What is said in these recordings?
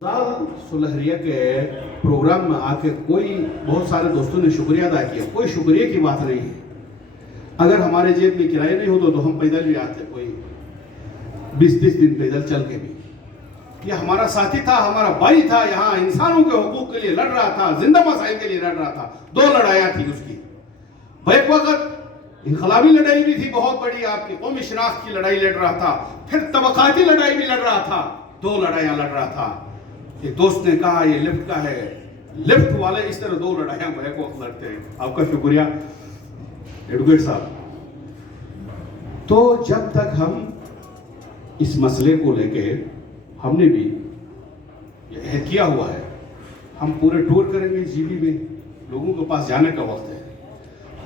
सुलहरिया के प्रोग्राम में आके कोई बहुत सारे दोस्तों ने शुक्रिया अदा किया। कोई शुक्रिया की बात नहीं है। अगर हमारे जेब में किराया नहीं होता तो हम पैदल भी आते, कोई 20-30 दिन पैदल चल के भी। ये हमारा साथी था, हमारा भाई था, यहाँ इंसानों के हुकूक के लिए लड़ रहा था, जिंदा मसाइल के लिए लड़ रहा था। 2 लड़ाइयाँ थी उसकी। एक वक्त इनकलाबी लड़ाई भी थी बहुत बड़ी, आपकी कौमी शनाख्त की लड़ाई लड़ रहा था, फिर तबकाती लड़ाई भी लड़ रहा था। 2 लड़ाइयाँ लड़ रहा था। एक दोस्त ने कहा ये लिफ्ट का है, लिफ्ट वाले इस तरह 2 लड़ाइयाँ बैक वक्त लड़ते हैं। आपका शुक्रिया एडवोकेट साहब। तो जब तक हम इस मसले को लेके हमने भी यह किया हुआ है, हम पूरे टूर करेंगे जीबी में, लोगों के पास जाने का वक्त है,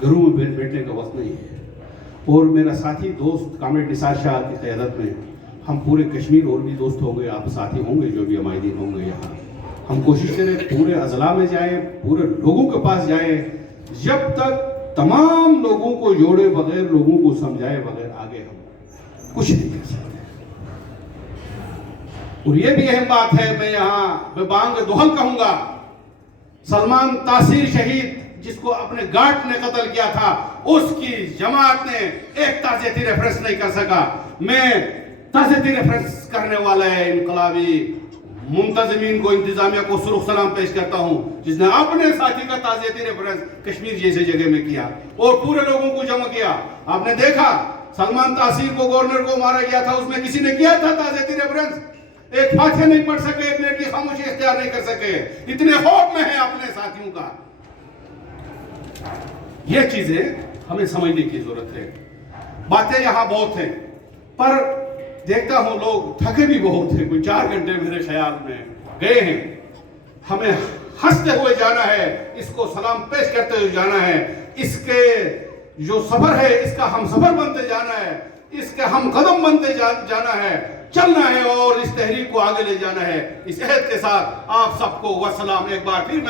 घरों में बैठने का वक्त नहीं है। और मेरा साथी दोस्त कामिल निसार शाह की क़यादत में हम पूरे कश्मीर और भी दोस्त होंगे, आप साथी होंगे जो भी हमारे होंगे यहाँ, हम कोशिश करें पूरे अजला में जाए, पूरे लोगों के पास जाए। जब तक तमाम लोगों को जोड़े बगैर, लोगों को समझाए बगैर आगे हम कुछ नहीं कर सकते। और ये भी अहम बात है, मैं यहाँ बेबांग दुहल कहूँगा, सलमान तासीर शहीद जिसको अपने गार्ड ने कत्ल किया था, उसकी जमात ने एक ताज़ियती रेफरेंस नहीं कर सका। मैं ताज़ियती रेफरेंस करने वाला है इनकलाबी मुंतज़मीन को, इंतजामिया को सुरुख सलाम पेश करता हूँ, जिसने अपने साथी का ताज़ियती रेफरेंस कश्मीर जैसे जगह में किया और पूरे लोगों को जमा किया। आपने देखा सलमान तासीर को, गवर्नर को मारा गया था, उसमें किसी ने किया था ताज़ियती रेफरेंस? एक फातिहा नहीं पढ़ सके, एक मिनट की खामोशी इख्तियार नहीं कर सके। इतने खौफ में है अपने साथियों का। ये चीजें हमें समझने की जरूरत है। बातें यहाँ बहुत हैं, पर देखता हूँ लोग थके भी बहुत हैं। कोई 4 घंटे मेरे ख्याल में गए हैं। हमें हंसते हुए जाना है, इसको सलाम पेश करते हुए जाना है। इसके जो सफर है इसका हम सफर बनते जाना है, इसके हम कदम बनते जाना है, चलना है और इस तहरीक को आगे ले जाना है। इस अहद के साथ आप सबको वसलाम। एक बार फिर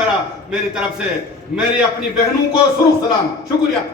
मेरी तरफ से मेरी अपनी बहनों को सुरुख सलाम। शुक्रिया।